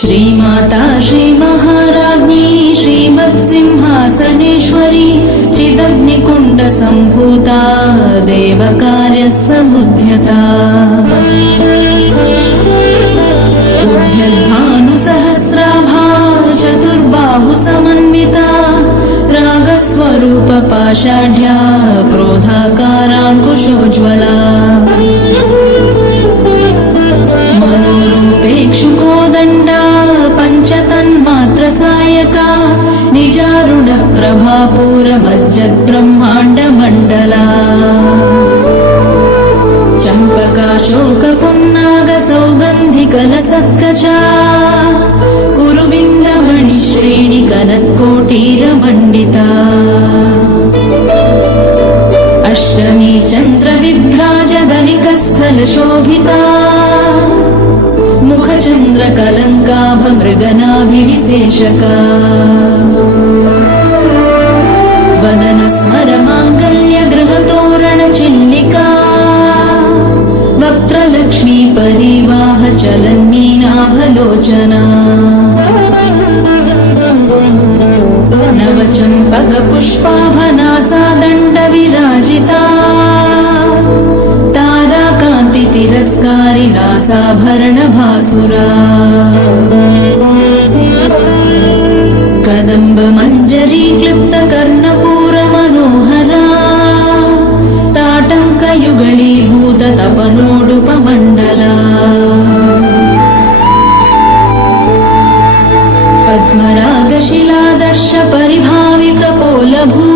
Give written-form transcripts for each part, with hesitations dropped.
श्रीमाता श्रीमहाराज्ञी श्रीमत्सिंहासनेश्वरी चिदग्निकुण्ड सम्भूता देवकार्यसमुद्यता उद्यद्भानुसहस्राभा चतुर्बाहुसमन्विता रागस्वरूप पाषाढ्या क्रोधाकाराङ्कुशोज्ज्वला मनोरूपेक्षुकोदण्डा पञ्चतन्मात्रसायका निजारुण प्रभापूरमज्जद्ब्रह्माण्डमण्डला चम्पकाशोकपुन्नागसौगन्धिकलसत्कचा कुरुविन्दमणिश्रेणिकनत्कोटीरमण्डिता अष्टमी चन्द्रविभ्राजदलिकस्थलशोभिता मुखचन्द्रकलङ्काभमृगनाभिविशेषका वदनस्मरमाङ्गल्यगृहतोरणचिल्लिका वक्त्रलक्ष्मी परिवाह चलन्मीनाभलोचना नवचम्पकपुष्पाभनासा दण्डविराजिता ताराकान्तितिरस्कारि नासाभरणभासुरा कदम्बमञ्जरी क्लिप्तकर्णपूरमनोहरा ताटङ्कयुगलीभूततपनोडुपमण्डला पद्मरागशिलादर्श परिभावितपोलभू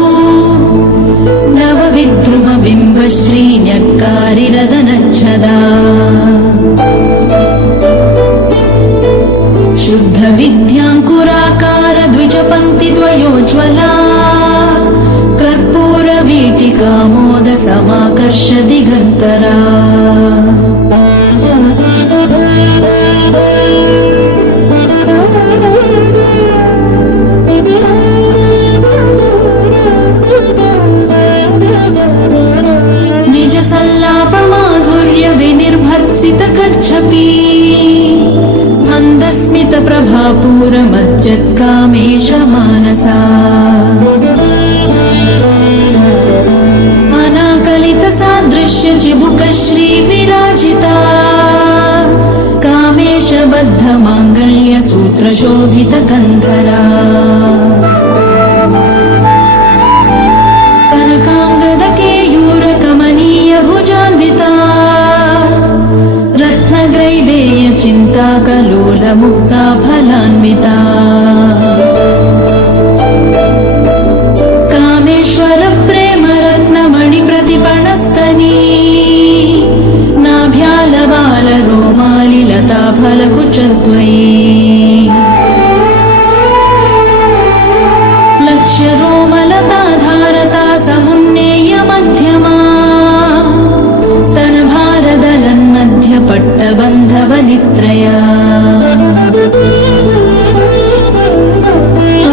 नवविद्रुमबिम्बश्रीन्यक्कारिरदनच्छदा शुद्धविद्याङ्कुराकार द्विजपङ्क्तिद्वयोज्ज्वला कर्पूरवीटिकामोदसमाकर्ष दिगन्तरा प्रभापूरमज्जत्कामेश मानसा अनाकलित सादृश्य चिबुक श्री विराजिता कामेश बद्ध मांगल्य सूत्र शोभित कंधरा कनकांगद केयूर कमनीय भुजान्विता रत्नग्रैवेय चिंता कलोल मुक्ता फलान्विता कामेश्वर प्रेम रत्नमणि प्रतिपणस्तनी नाभ्यालवाल रोमालि लता फलकुचद्वयी लक्ष्य रोमलता धारता समुन्नेय मध्यमा सनभारदलन्मध्य पट्टबन्धवलित्रया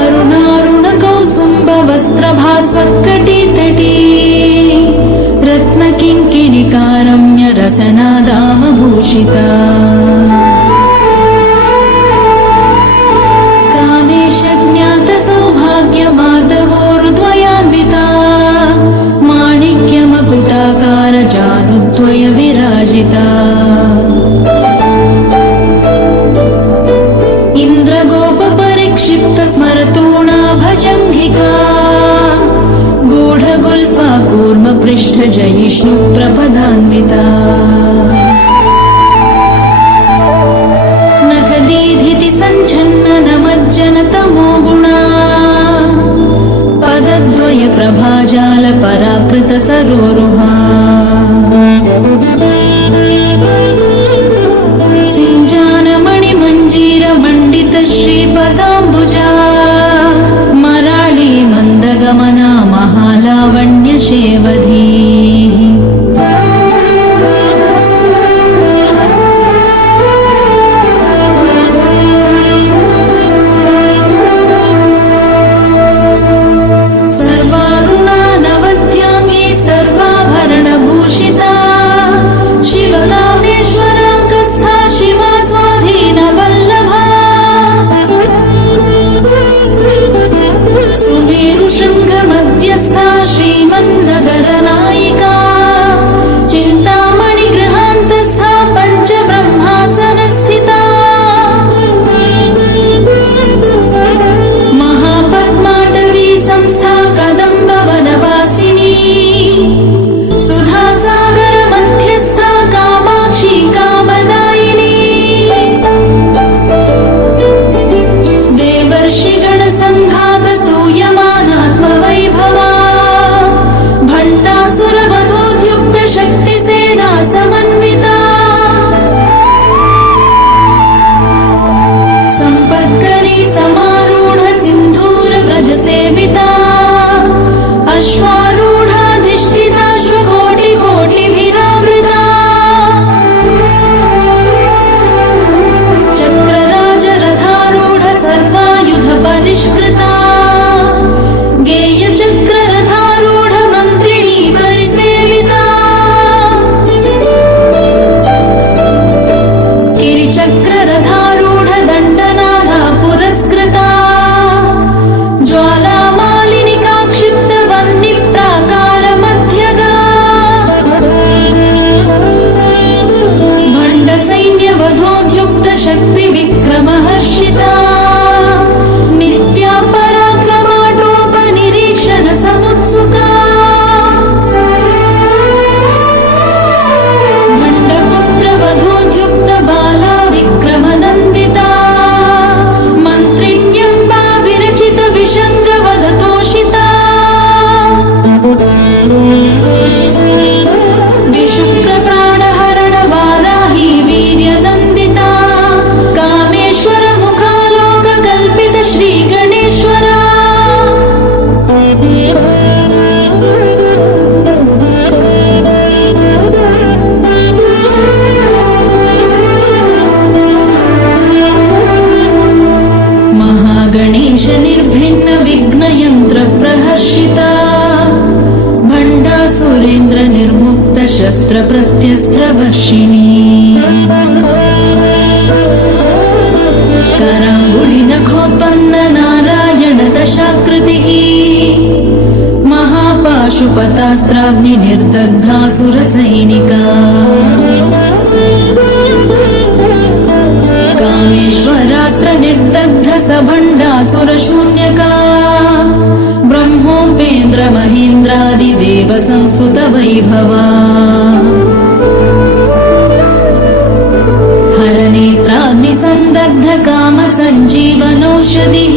अरुणारुण कौसुम्ब वस्त्रभास्वत्कटितटी रत्नकिङ्किणिकारम्य रसनादामभूषिता कामेश ज्ञात सौभाग्य माधवोरुद्वयान्विता माणिक्यमकुटाकार जानुद्वय विराजिता इन्द्रगोप परिक्षिप्त स्मरतूणा भजङ्घिका गूढगुल्फा कूर्म पृष्ठ जयिष्णु प्रपदान्विता नखदीधिति सञ्छन्न नमज्जन तमो गुणा पदद्वय प्रभाजाल पराकृत सरोरुहा सिञ्जानमणि मञ्जीर मण्डित श्रीपदाम्बुजा मराळी मन्दगमना महालावण्य शेवधी सर्वारुणा नवध्याङ्गी सर्वाभरणभूषिता शिवकामेश्वराङ्कस्था शिवा स्वाधीन वल्लभा सुमेरु शृङ्ग मध्यस्था श्रीमन्नगरनायिका चिन्तामणि गृहान्तस्था पञ्चब्रह्मासनस्थिता महापद्माटवी संस्था कदम्ब वनवासिनी सुधासागर मध्यस्था कामाक्षी कामदायिनी देवर्षिगण संघात स्तूयमानात्मवैभवा भण्डासुरवधोद्युक्त शक्तिसेना समन्विता सम्पत्करी समारूढ सिन्धूर व्रजसेविता अश्वारूढाधिष्ठिता श्वकोटिकोटिभिरावृता चक्रराजरथारूढ सर्वायुध परिष्कृता गेयचक्ररथारूढ मन्त्रिणी परिसेविता गिरिचक्ररथारूढ दण्डनादा पुरस्कृता ज्वालामालिनिका क्षिप्त वह्निप्राकार मध्यगा भण्डसैन्यवधोद्युक्त शक्ति विक्रमहर्षिता नित्या पराक्रमाटोपनिरीक्षण समुत्सुका भण्डपुत्र वधोद्युक्त बाला विक्रमनन्दिता मन्त्रिण्यम्बा विरचित विषङ्गवधतोषिता विशुक्रप्राणहरण वाराही वीर्यनन्दिता कामेश्वर मुखालोक कल्पित श्रीगणेश्वरा महागणेश निर्भिन्न विघ्नयन्त्र प्रहर्षिता भण्डासुरेन्द्र निर्मुक्त शस्त्र प्रत्यस्त्र वर्षिणी पाशुपतास्त्राग्निर्दग्धासुरसैनिका कामेश्वरास्त्रनिर्दग्धसभण्डासुरशून्यका ब्रह्मोपेन्द्रमहेन्द्रादिदेवसंस्तुतवैभवा हरनेत्राग्निसन्दग्धकामसञ्जीवनौषधिः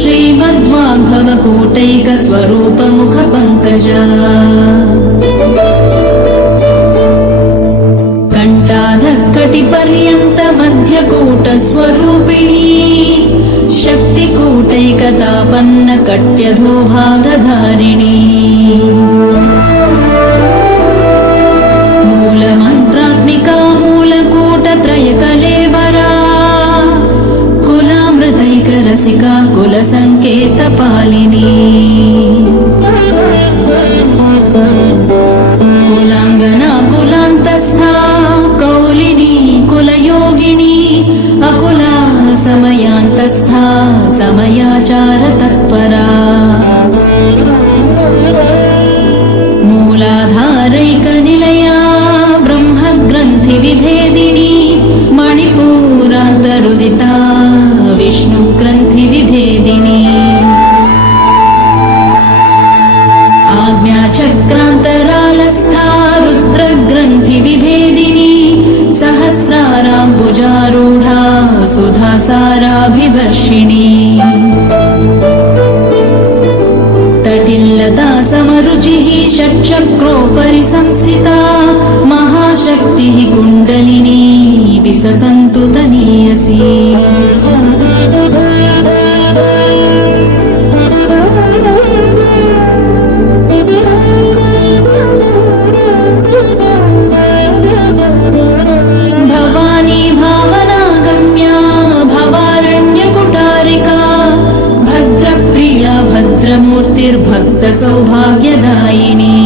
श्रीमद्वाग्भवकूटैकस्वरूपमुखपङ्कजा कण्ठाधःकटिपर्यन्तमध्यकूटस्वरूपिणी शक्तिकूटैकतापन्नकट्यधोभागधारिणी मूलमन्त्रात्मिका मूलकूटत्रयकलेवरा कुलामृतैकरसिका कुलसङ्केतपालिनी कुलाङ्गना कुलान्तस्था कौलिनी कुलयोगिनी अकुला समयान्तस्था समयाचारतत्परा मूलाधारैकनिलया ब्रह्मग्रन्थिविभेदिनी मणिपूरान्तरुदिता विष्णुग्रन्थिविभेदिनी आज्ञाचक्रान्तरालस्था रुद्रग्रन्थिविभेदिनी सहस्राराम्बुजारूढा सुधासाराभिवर्षिणी तटिल्लता समरुचिः षट्चक्रोपरि संस्थिता महाशक्तिः कुण्डलिनी विसतन्तु तनीयसी भवानी भावनागम्या भवारण्यकुटारिका भद्रप्रिया भद्रमूर्तिर्भक्तसौभाग्यदायिनी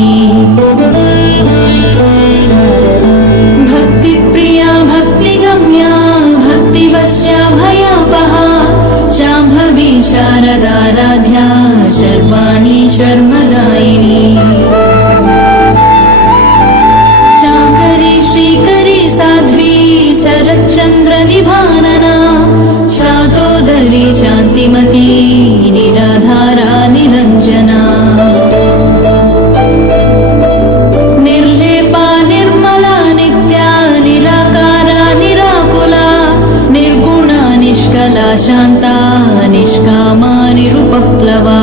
भक्तिप्रिया भक्तिगम्या भक्तिवश्या भयापहा शाम्भवी शारदाराध्या शर्वाणी शर्मदायिनी शाङ्करी श्रीकरी साध्वी शरच्चन्द्रनिभानना शातोदरी शान्तिमती निराधारा निरञ्जना निर्लेपा निर्मला नित्या निराकारा निराकुला निर्गुणा निष्कला शान्ता निष्कामा निरुपप्लवा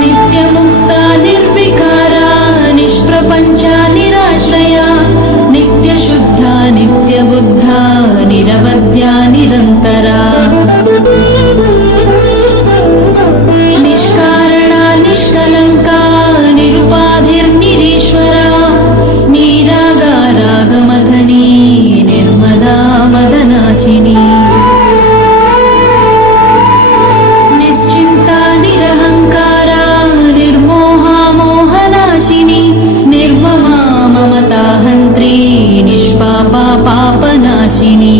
नित्यमुक्ता निर्विकारा निष्प्रपञ्चा निराश्रया नित्यशुद्धा नित्यबुद्धा निरवद्या निरन्तरा निष्कारणा निष्कलङ्का निरुपाधिर्निरीश्वरा निरागारागमथनी निर्मदा मदनाशिनी निश्चिन्ता निरहङ्कारा निर्मोहा मोहनाशिनी निर्ममा ममता हन्त्री निष्पापा पापनाशिनी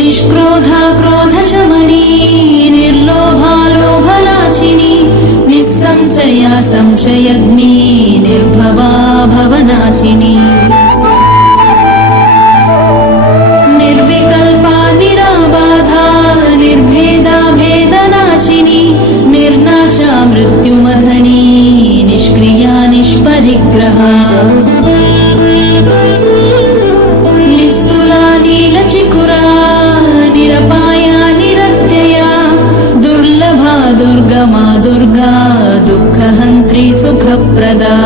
निष्क्रोधा क्रोधशमनी निर्लोभा लोभनाशिनी निस्संशया संशयग्नी निर्भवा भवनाशिनी निर्विकल्पा निराबाधा निर्भेदा भेदनाशिनी निर्नाशा मृत्युमथनी निष्क्रिया निष्परिग्रहा निस्तुला नीलचिकुरा निरपाया निरत्यया दुर्लभा दुर्गमा दुर्गा दुःखहन्त्री सुखप्रदा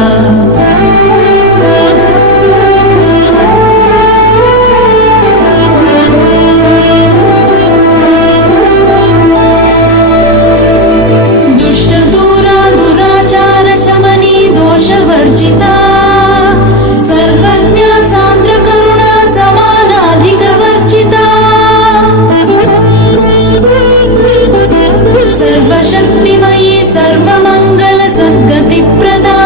दुष्टदूरा दुराचारशमनी दोषवर्जिता सर्वज्ञा सान्द्रकरुणा समानाधिकवर्जिता सर्वशक्तिमयी सर्वमङ्गलसद्गतिप्रदा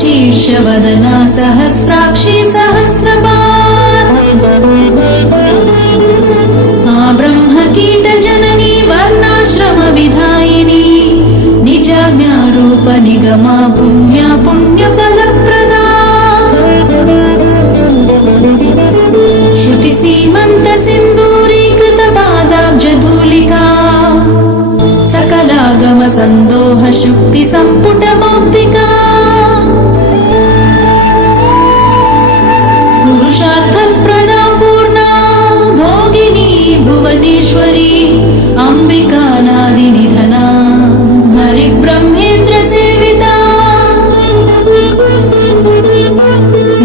शीर्षवदना सहस्राक्षी सहस्रपात् ब्रह्मकीटजननी वर्णाश्रमविधायिनी निजाज्ञारूप निगमा पुण्या पुण्यफलप्रदा श्रुतिसीमन्त सिन्दूरीकृत पादाब्जधूलिका सकलागम सन्दोह शुक्ति सम्पुट मौक्तिका पुरुषार्थप्रदा पूर्णा भोगिनी भुवनेश्वरी अम्बिका नादिनिधना हरिब्रह्मेन्द्र सेविता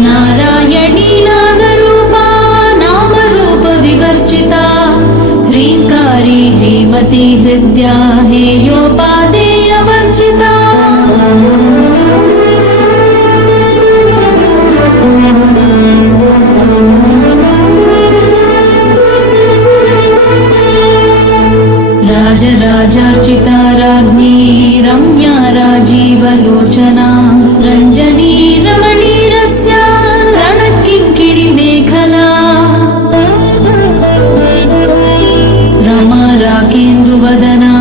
नारायणी नागरूपा नामरूप विवर्जिता ह्रीङ्कारी ह्रीमती हृद्या हेयोपादेयवर्जिता राजराजार्चिता राज्ञी रम्या राजीवलोचना रञ्जनी रमणीरस्य रणकिङ्किणी मेखला रमा राकेन्दुवदना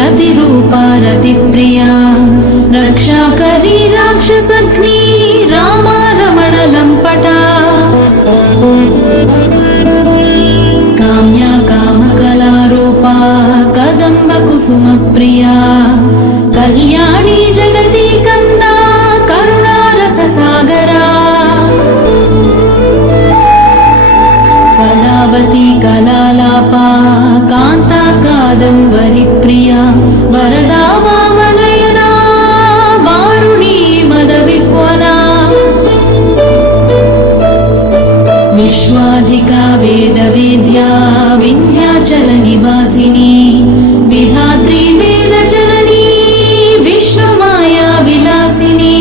रतिरूपा रतिप्रिया रक्षाकरी राक्षसग्नी रामा रमण लम्पटा काम्या कामकलारूपा कदम्ब कुसुमप्रिया कल्याणी जगती कन्दा करुणारससागरा कलावती कलालापा कान्ता कादम्बरी प्रिया वरदा वामनयना वारुणी मदविह्वला विश्वाधिका वेदवेद्या विन्ध्याचलनिवासिनी विधात्री वेदजननी विष्णुमाया विलासिनी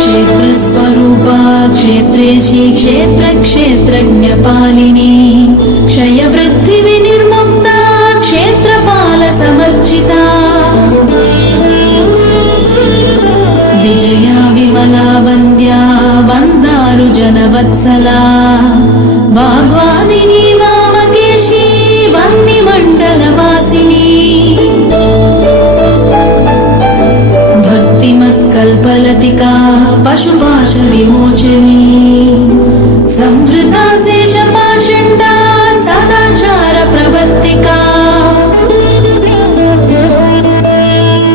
क्षेत्रस्वरूपा क्षेत्रेशी क्षेत्रक्षेत्रज्ञपालिनी क्षयवृद्धिविनिर्मुक्ता क्षेत्रपालसमर्चिता विजया विमला वन्द्या वन्दारुजनवत्सला वाग्वादिनी वामकेशी वह्निमण्डलवासिनी भक्तिमत्कल्पलतिका पशुपाशविमोचनी संहृता शेषपाषण्डा सदाचारप्रवर्तिका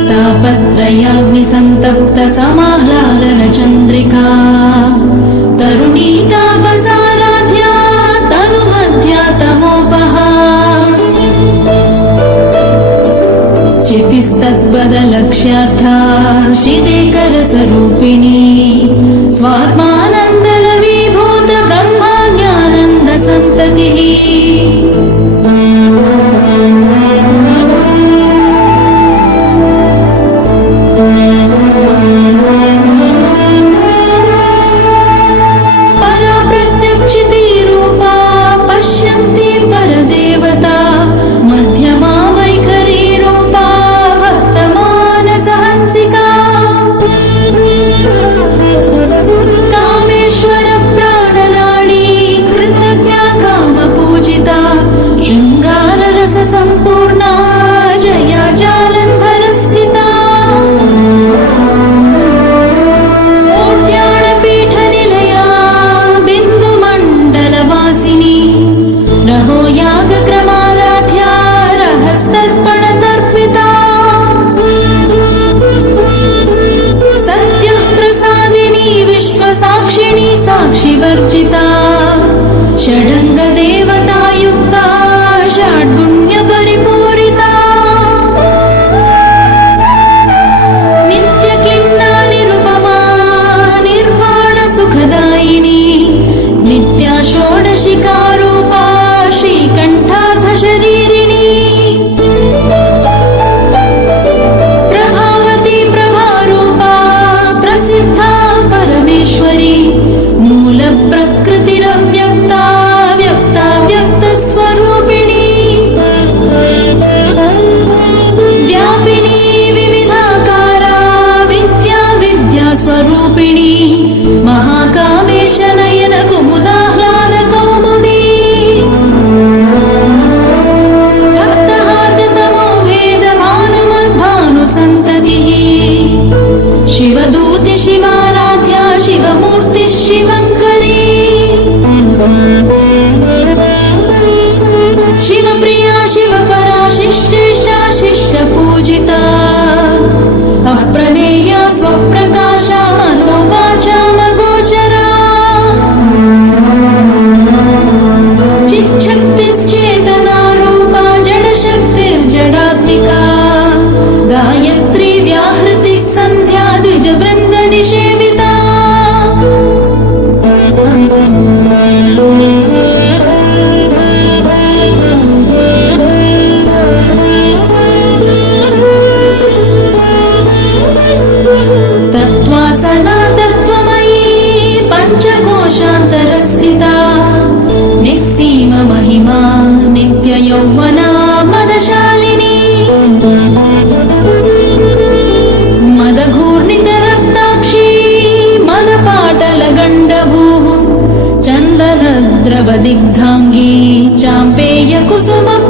तापत्रयाग्निसन्तप्त समाह्लादन चन्द्रिका तरुणी तापसाराध्या तनुमध्या तमोपहा चितिस्तद्वदलक्ष्यार्था शिदेकरसरूपिणी स्वात्मानन्दलवीभूत ब्रह्माज्ञानन्दसन्ततिः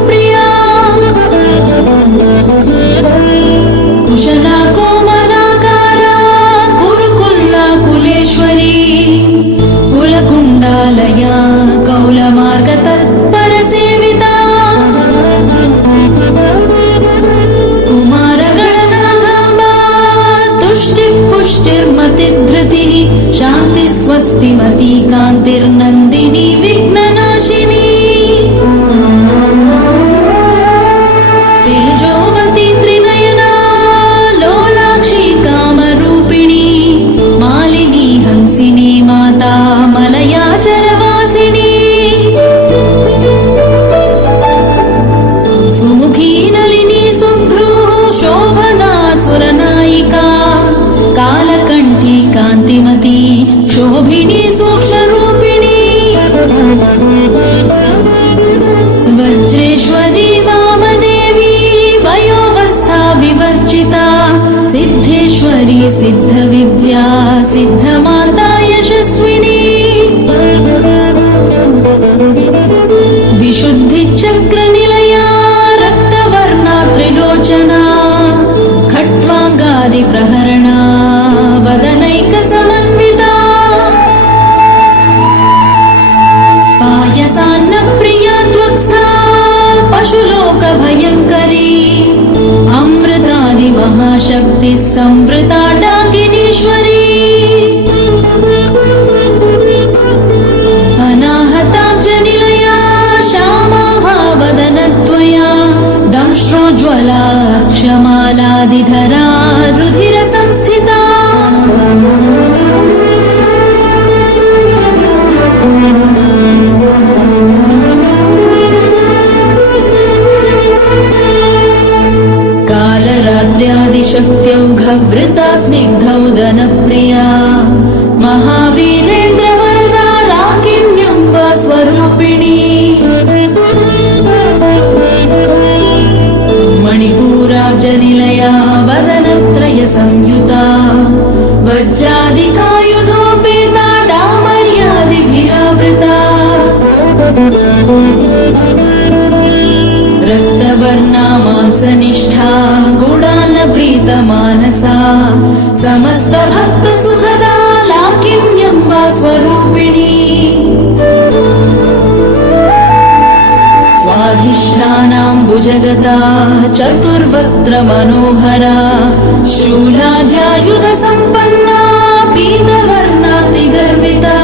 मधुप्रिया कुशला कोमलाकारा कुरुकुल्ला कुलेश्वरी कुलकुण्डालया कौलमार्गतत्परसेविता कुमारगणनाथाम्बा तुष्टिः पुष्टिर्मतिधृतिः शान्तिः स्वस्तिमती कान्तिर्नन्दिनी विघ्ननाशिनी तेजोवती त्रिनयना लोलाक्षी कामरूपिणी मालिनी हंसिनी माता मलया जलवासिनी सुमुखी नलिनी सुभ्रूः शोभना सुरनायिका कालकण्ठी कान्तिमती शोभिनी सूक्ष्मरूपिणी वज्रेश्वरी वामदेवी वयोवस्था विवर्जिता सिद्धेश्वरी सिद्धविद्या सिद्धमाता यशस्विनी विशुद्धिचक्रनिलया रक्तवर्णा त्रिलोचना खट्वाङ्गादिप्रहरणा वदनैकसमन्विता पायसान्नप्रिया त्वक्स्था पशुलोकभयङ्करी अमृतादिमहाशक्तिः संवृता डाकिनीश्वरी अनाहताब्जनिलया श्यामा भावदनत्वया दंष्ट्रोज्ज्वला क्षमालादिधरा रुधिरसंस्थिता कालरात्र्यादिशक्त्यौघवृता स्निग्धौदनप्रिया महावीरेन्द्रवरदा राकिण्यम्बा स्वरूपिणी मणिपूराब्जनिलया वदनत्रयसंयुता वज्रादिकायुधोपेता डामर्यादिभिरावृता रक्तवर्णा मांसनिष्ठा गुणान्नप्रीतमानसा समस्तभक्तसुखदा लाकिन्यम्बा स्वरूपिणी स्वाधिष्ठानाम्बुजगता चतुर्वक्त्र मनोहरा शूलाध्यायुधसम्पन्ना पीतवर्णातिगर्विता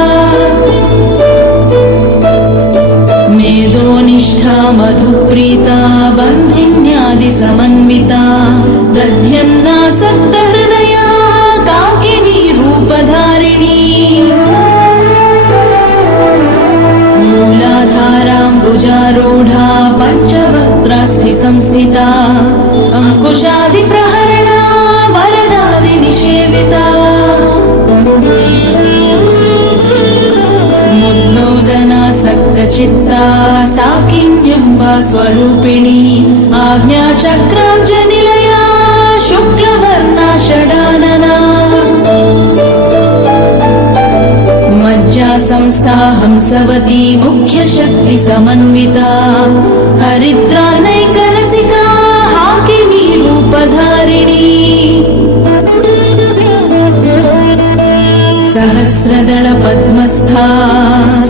मेधोनिष्ठा मधुप्रीता बन्धिन्यादिसमन्विता दध्यन्नासक्तहृदया काकिनी रूपधारिणी मूलाधाराम्बुजारूढा पञ्चवक्त्रास्थि संस्थिता अङ्कुशादिप्रहरणा वरदादिनिषेविता मुद्नोदनासक्तचित्ता साकिन्यम्बा स्वरूपिणी आज्ञाचक्राब्जनिलया शुक्लवर्णा षडानना मज्जा संस्था हंसवती मुख्यशक्तिसमन्विता हरिद्रानैकरसिका हाकिनी रूपधारिणी सहस्रदलपद्मस्था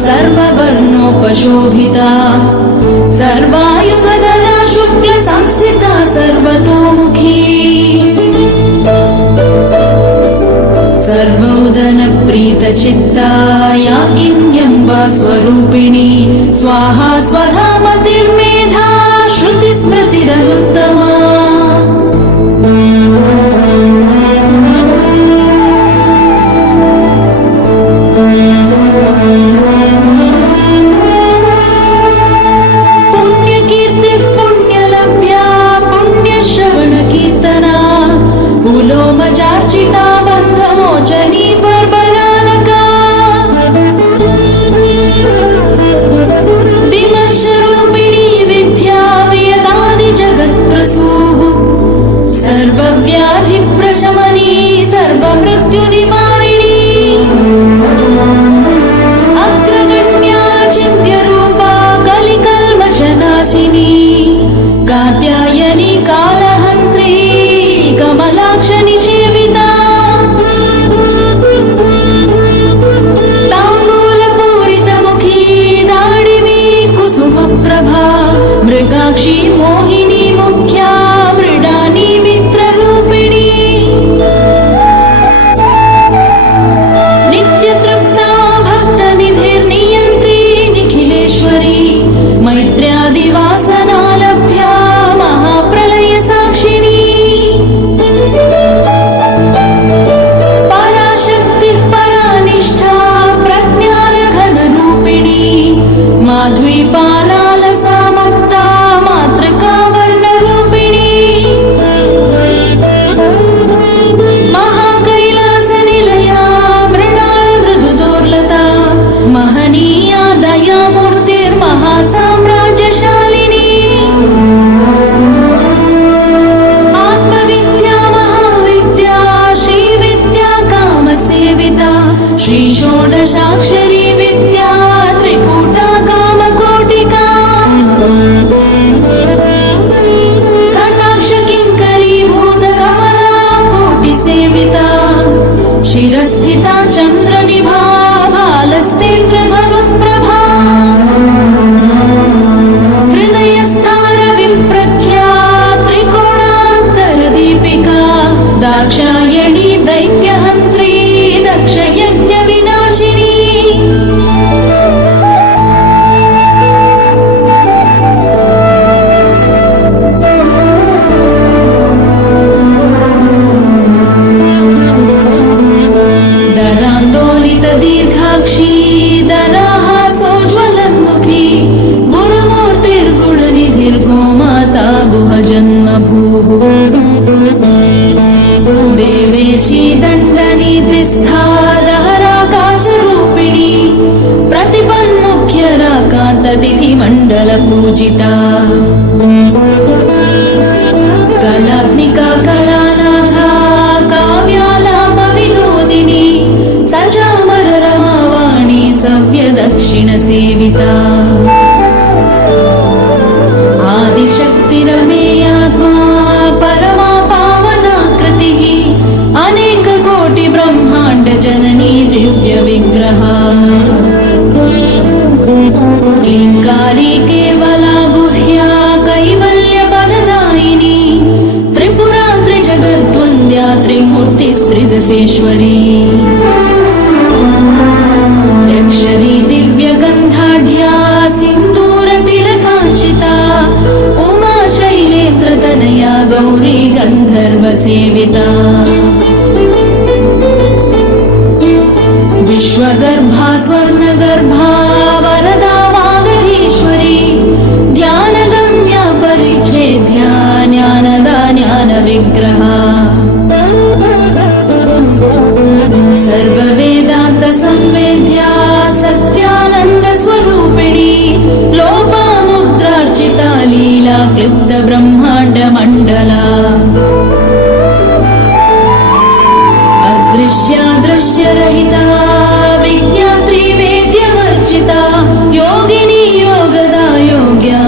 सर्ववर्णोपशोभिता सर्वायुधधरा शुक्लसंस्थिता सर्वतोमुखी सर्वोदनप्रीतचित्ता याकिन्यम्बा स्वरूपिणी स्वाहा स्वधा मतिर्मेधा श्रुतिस्मृतिरनुत्तमा पुण्यकीर्तिः पुण्यलभ्या पुण्यश्रवणकीर्तना कुलोमजार्चिता बन्धमोचनी बर्बरालका विमर्श मीनाक्षी मोहिनी मुख्या मृडानी मित्ररूपिणी नित्यतृप्ता भक्तनिधिर्नियन्त्री निखिलेश्वरी मैत्र्यादिवासनालभ्या महाप्रलय साक्षिणी पराशक्तिः परानिष्ठा प्रज्ञानघनरूपिणी माध्वीपालालसा मुक्ता मातृका वर्णरूपिणी महाकैलासनिलया मृणालमृदुदोर्लता महनीया दयामूर्तिर्महासाम्राज्यशालिनी आत्मविद्या महाविद्या श्रीविद्या कामसेविता श्रीषोडशाक्षरी विद्या त्रिकूटा कामकोटिका कटाक्ष किङ्करीभूतकमला कोटिसेविता शिरस्थिता चन्द्रनिभा भालस्तेन्द्रधनुप्रभा हृदयस्थानविप्रख्या त्रिकोणान्तरदीपिका दाक्षायणी दैत्यहन्त्री दक्षयज्ञविनाशिनी दरान्दोलितदीर्घाक्षी दराहासोज्ज्वलन्मुखी गुरुमूर्तिर्गुणनिधिर्गोमाता गुहजन्मभूः देवेशी दण्डनीतिस्था दहराकाशरूपिणी प्रतिपन्मुख्यराकान्ततिथिमण्डलपूजिता कलात्मिका कलानाथा काव्यालापविनोदिनी सजामररमावाणी सव्यदक्षिणसेविता आदिशक्तिरमेयात्मा परमा पावनाकृतिः अनेककोटिब्रह्माण्डजननी दिव्यविग्रहा क्लीङ्कारी केवला गुह्या कैवल्यपददायिनी त्रिपुरा त्रिजगद्वन्द्या त्रिमूर्तिस्त्रिदशेश्वरी त्र्यक्षरी दिव्यगन्धाढ्या सिन्दूरतिलकाञ्चिता उमा शैलेन्द्रतनया गौरी गन्धर्वसेविता विश्वगर्भा स्वर्णगर्भा वरदा वागीश्वरी ध्यानगम्या परिच्छेद्या ज्ञानदा ज्ञानविग्रहा सर्ववेदान्तसंवेद्या सत्यानन्दस्वरूपिणी लोपामुद्रार्चिता लीला क्लिप्तब्रह्माण्डमण्डला अदृश्या दृश्यरहिता विज्ञात्री वेद्यवर्जिता योगिनी योगदा योग्या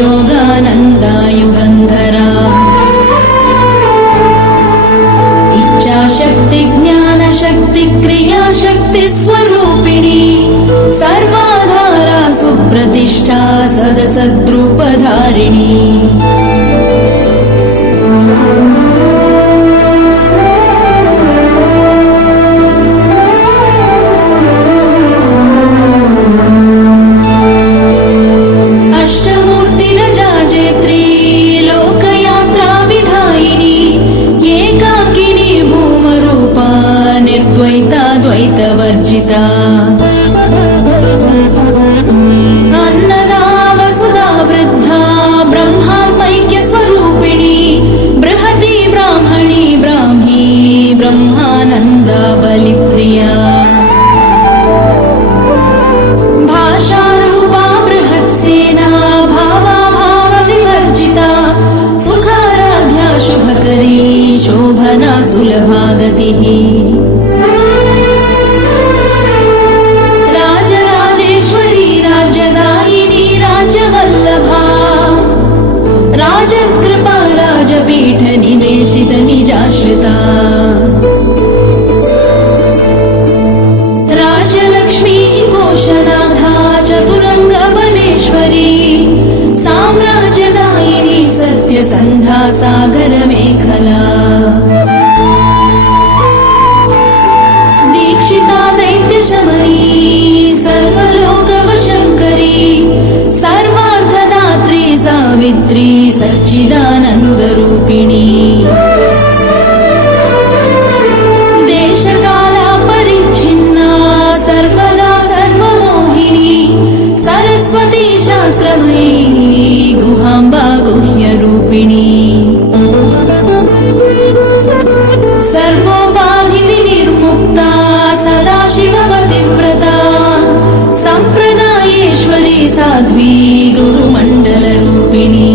योगानन्दा युगन्धरा इच्छाशक्ति ज्ञानशक्ति क्रियाशक्ति स्वरूपिणी सर्वाधारा सुप्रतिष्ठा सदसद्रूपधारिणी अष्टमूर्तिरजाजेत्री लोकयात्रा विधायिनी एकाकिनी भूमरूपा निर्द्वैता द्वैतवर्जिता अन्नदा वसुधा वृद्धा ब्रह्मात्मैक्यस्वरूपिणी बृहती ब्राह्मणी ब्राह्मी ब्रह्मानन्दा बलिप्रिया भाषारूपा बृहत्सेना भावा भावविवर्जिता सुखाराध्या शुभकरी शोभना सुलभागतिः राजराजेश्वरी राज्यदायिनी राज्यवल्लभा राजकृपा राजपीठ निवेशित निजाश्रिता राजलक्ष्मी कोशनाथा चतुरङ्गबलेश्वरी साम्राज्यदायिनी सन्धा सागरमेखला दीक्षिता दैत्यशमयी सर्वलोकवशङ्करी सर्वार्थदात्री सावित्री सच्चिदानन्दरूपिणी देशकाला परिच्छिन्ना सर्वदा सर्वमोहिनी सरस्वती शास्त्रमयी गुहाम्बा गुह्यरूपिणी सर्वोपाधिविनिर्मुक्ता सदाशिवपतिव्रता सम्प्रदायेश्वरी साध्वी गुरुमण्डलरूपिणी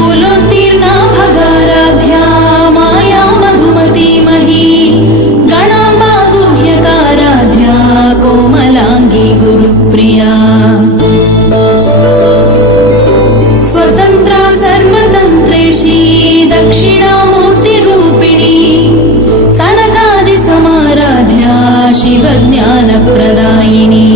कुलोत्तीर्णा भगाराध्या माया मधुमती मही गणाम्बा गुह्यकाराध्या कोमलाङ्गी गुरुप्रिया स्वतन्त्रा सर्वतन्त्रेशी दक्षिणामूर्तिरूपिणी सनकादिसमाराध्या शिवज्ञानप्रदायिनी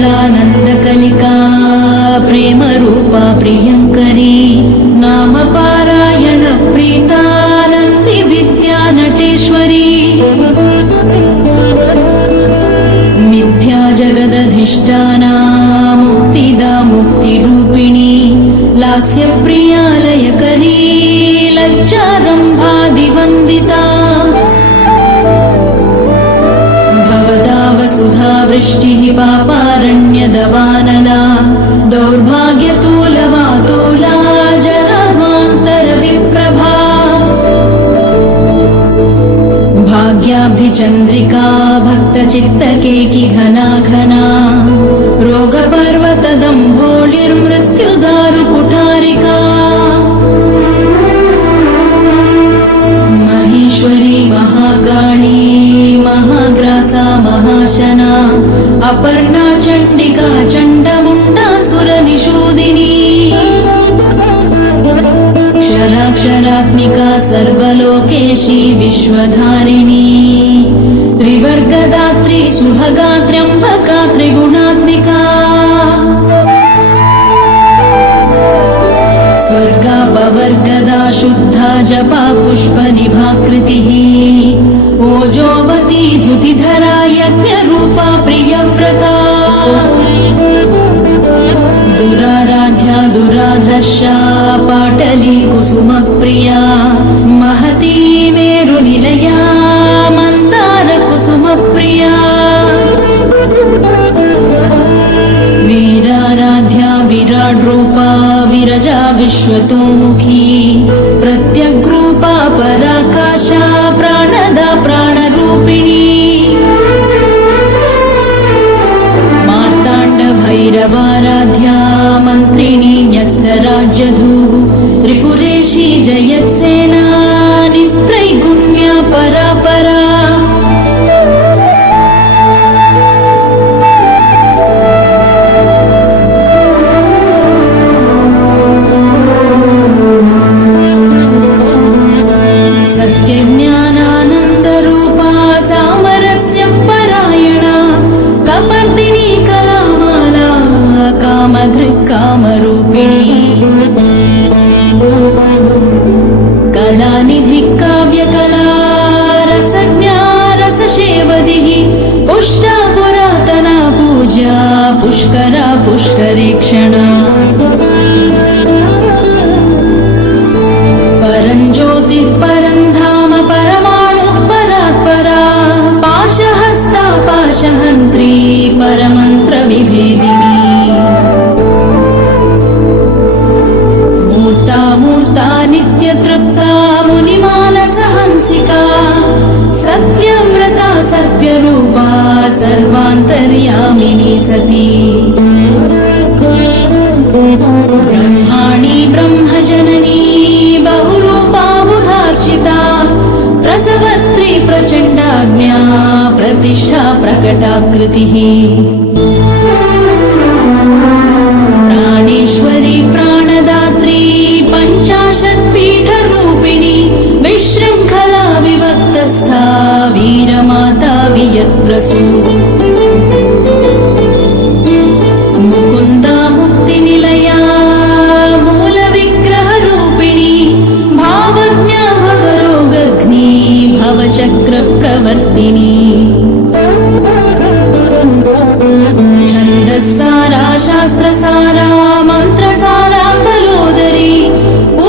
चित्कलानन्दकलिका प्रेमरूपा प्रियङ्करी नामपारायण प्रीतानन्दी विद्या नटेश्वरी मिथ्या जगदधिष्ठाना मुक्तिदा मुक्तिरूपिणी लास्यप्रिया लयकरी लज्जारम्भादिवन्दिता भवदा वसुधा वृष्टिः पापारण्यदवानला दौर्भाग्यतूलवातूला जराध्वान्तरविप्रभा भाग्याब्धिचन्द्रिका भक्तचित्तकेकि घना घना रोगपर्वतदम्भोळिर्मृत्युदारुकुठारिका महेश्वरी महाकाली महाग्रासा महाशना अपर्णा चण्डिका चण्डमुण्डासुरनिषूदिनी क्षराक्षरात्मिका सर्वलोकेशी विश्वधारिणी त्रिवर्गदात्री शुभगात्र्यम्बका त्रिगुणात्मिका स्वर्गापवर्गदा शुद्धा जपा पुष्पनिभाकृतिः ओजोवती धुतिधरा यज्ञरूपा प्रियव्रता दुराराध्या दुराधर्षा पाटली कुसुमप्रिया महती मेरुनिलया मन्दार कुसुमप्रिया वीराराध्या विराड्रूपा विरजा विश्वतोमुखी प्रत्यग्रूपा पराकाशा प्राणदा प्राणरूपिणी भैरवाराध्या मन्त्रिणी न्यस्य राज्यधूः त्रिपुरेशी जयत्सेना निस्त्रैगुण्या परापरा सत्यज्ञानानन्दरूपा सामरस्य परायणा कपर्दिनी कामधृक्कामरूपिणी कलानिधि काव्यकला रसज्ञा रससेवदिः पुष्टा पुरातना पूजा पुष्करा पुष्करेक्षणा परञ्ज्योतिः परन्धाम परमाणुः परात्परा पाशहस्ता पाशहन्त्री परमन्त्रविभेदिनी मूर्ता नित्यतृप्ता मुनिमानसहंसिका सत्यव्रता सत्यरूपा सर्वान्तर्यामिनी सती ब्रह्माणि ब्रह्मजननी बहुरूपा बुधार्चिता प्रसवत्री प्रचण्डाज्ञा प्रतिष्ठा प्रकटाकृतिः प्राणेश्वरी प्राणदात्री पञ्चाशत्पीठ वसु मुकुन्दा मुक्तिनिलया मूलविग्रहरूपिणी भावज्ञा भवरोगघ्नी भवचक्रप्रवर्तिनी छन्दस्सारा शास्त्रसारा मन्त्रसारा कलोदरी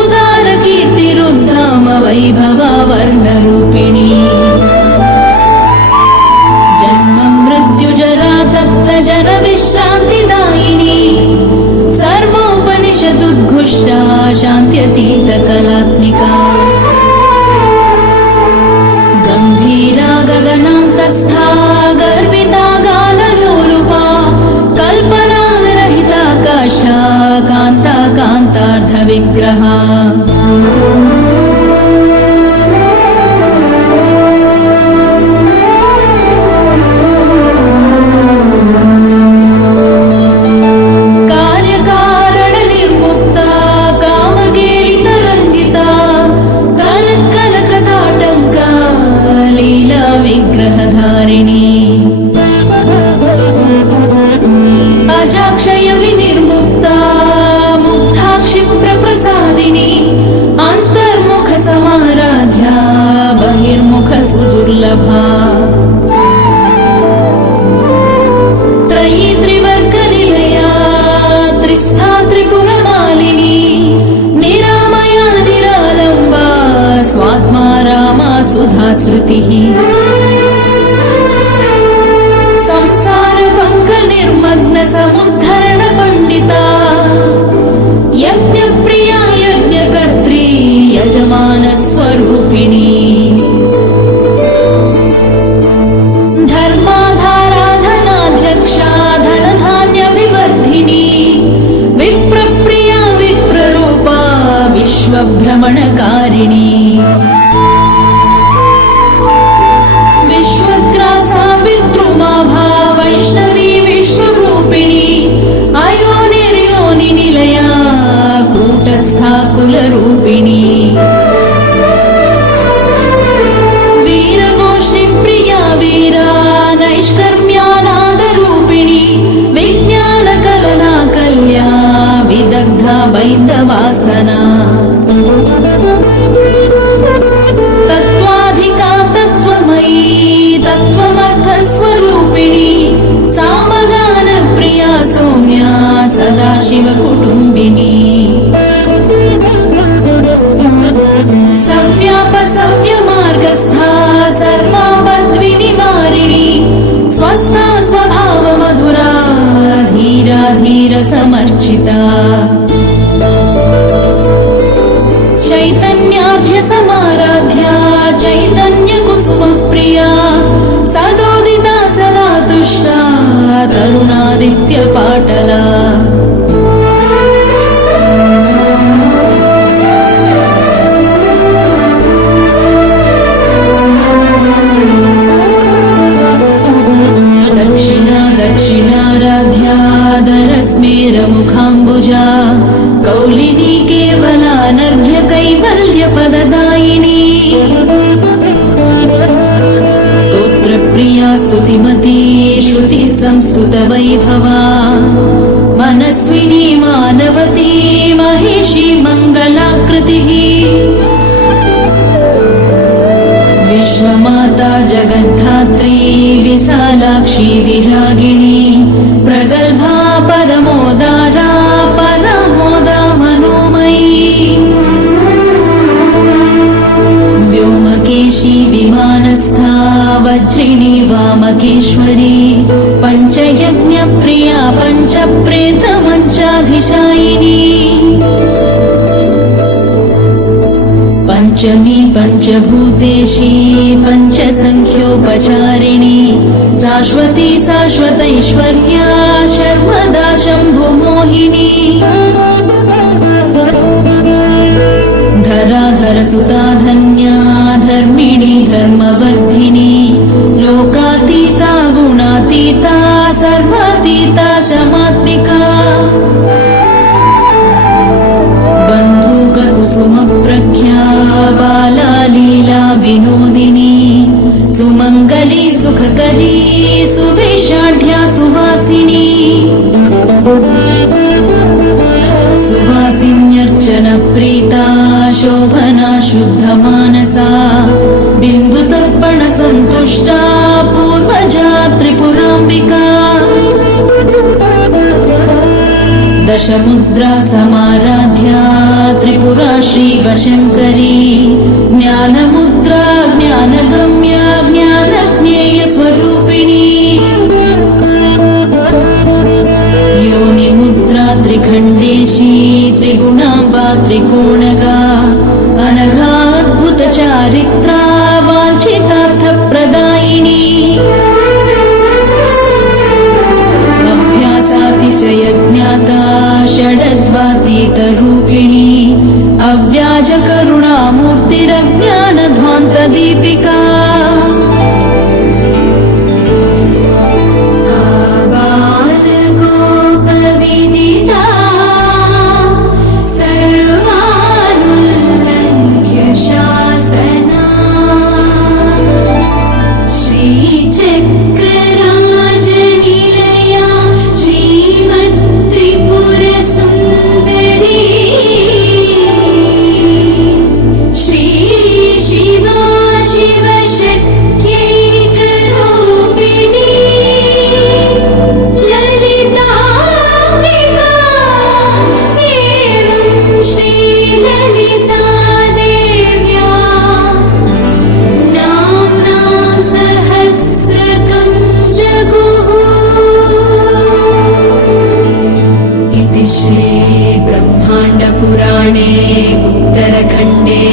उदारकीर्तिरुद्धाम वैभवा वर्णरूपिणी जन्ममृत्युजरा तप्तजनविश्रान्तिदायिनी सर्वोपनिषदुद्घुष्टा शान्त्यतीतकलात्मिका गम्भीरा गगनान्तस्था गर्विता गानलोलुपा कल्पनारहिता काष्ठा कान्ता कान्तार्थविग्रहा कार्यकारणनिर्मुक्ता कामकेलितरङ्गिता कनत्कनकताटङ्का लीला विग्रहधारिणी अजाक्षय विनिर्मुक्ता मुग्धाक्षिप्रप्रसादिनी अन्तर्मुख समाराध्या बहिर्मुख सुदुर्लभा त्रयी त्रिवर्गनिलया त्रिस्था त्रिपुरमालिनी निरामया निरालम्बा स्वात्मा रामा सुधा श्रुतिः निर्मग्न समुद्धरण पंडिता यज्ञप्रिया यज्ञकर्त्री यजमान स्वरूपिणी धर्माधारा धनाध्यक्षा धनधान्य विवर्धिनी विप्रप्रिया विप्ररूपा विश्वभ्रमणकारिणी विश्वग्रासा विद्रुमाभा वैष्णवी विश्वरूपिणी अयोनिर्योनि निलया कूटस्था कुलरूपिणी वीरगोष्ठी प्रिया वीरा नैष्कर्म्यानादरूपिणी विज्ञानकलना कल्या विदग्धा बैन्दवासना तत्त्वाधिका तत्त्वमयी तत्त्वमर्कस्वरूपिणी सामगान प्रिया सौम्या सदाशिव कुटुम्बिनी सव्याप सव्य मार्गस्था सर्वापद्विनिवारिणी स्वस्था स्वभाव मधुरा धीरा धीर समर्चिता चैतन्याढ्य समाराध्या चैतन्य कुसुम प्रिया सदोदिता सदा तुष्टा तरुणादित्य पाटला दक्षिणा दक्षिणाराध्या दरस्मेर मुखाम्बुजा कौलिनी केवला नर्घ्य कैवल्य पददायिनी स्तोत्रप्रिया स्तुतिमती श्रुति संस्तुत वैभवा मनस्विनी मानवती महेशी मङ्गलाकृतिः विश्वमाता जगद्धात्री विशालाक्षी विरागिणी प्रगल्भा परमोदारा परमोदा मनोमयी व्योमकेशी विमानस्था वज्रिणी वामकेश्वरी पञ्चयज्ञप्रिया पञ्चप्रेतमञ्चाधिशायिनी पंचमी पंचभूतेशी पंचसंख्योपचारिणी शाश्वती शाश्वतैश्वर्या शर्मदा शम्भुमोहिनी धराधरसुता धन्या धर्मिणी धर्मवर्धिनी लोकातीता गुणातीता सर्वातीता शमात्मिका बन्धुककुसुमप्रख्या बाला लीला विनोदिनी सुमङ्गली सुमङ्गली सुखकरी सुवेशाढ्या सुवासिनी सुवासिन्यर्चन प्रीता शोभना शुद्धमानसा बिन्दुतर्पण सन्तुष्टा पूर्वजा त्रिपुराम्बिका दशमुद्रा समाराध्या त्रिपुरा श्रीवशङ्करी ज्ञानमुद्रा ज्ञानगम्या ज्ञानज्ञेयस्वरूपिणी योनिमुद्रा त्रिखण्डेशी त्रिगुणाम्बा त्रिकोणगा अनघाद्भुतचारित्रा वाञ्छितार्थप्रदायिनी अभ्यासातिशयज्ञाता षडद्वातीतरूपिणी अव्याजकरुणामूर्तिरज्ञानध्वान्तदीपिका आबालगोपविदिता सर्वानुल्लङ्घ्य शासना श्रीचक्रराजनिलया श्रीमत्त्रिपुरसुन्दरी श्री शिवा शिवशक्त्यैकरूपिणी ललिताम्बिका एवं श्रीललिता देव्या नाम्नां सहस्रकं जगुः इति श्री ब्रह्माण्डपुराणे उत्तरखण्डे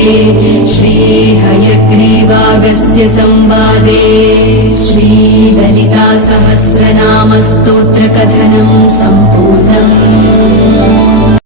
श्री हयग्रीवागस्त्य संवादे श्रीललिता सहस्रनाम स्तोत्रकथनं सम्पूर्णम्।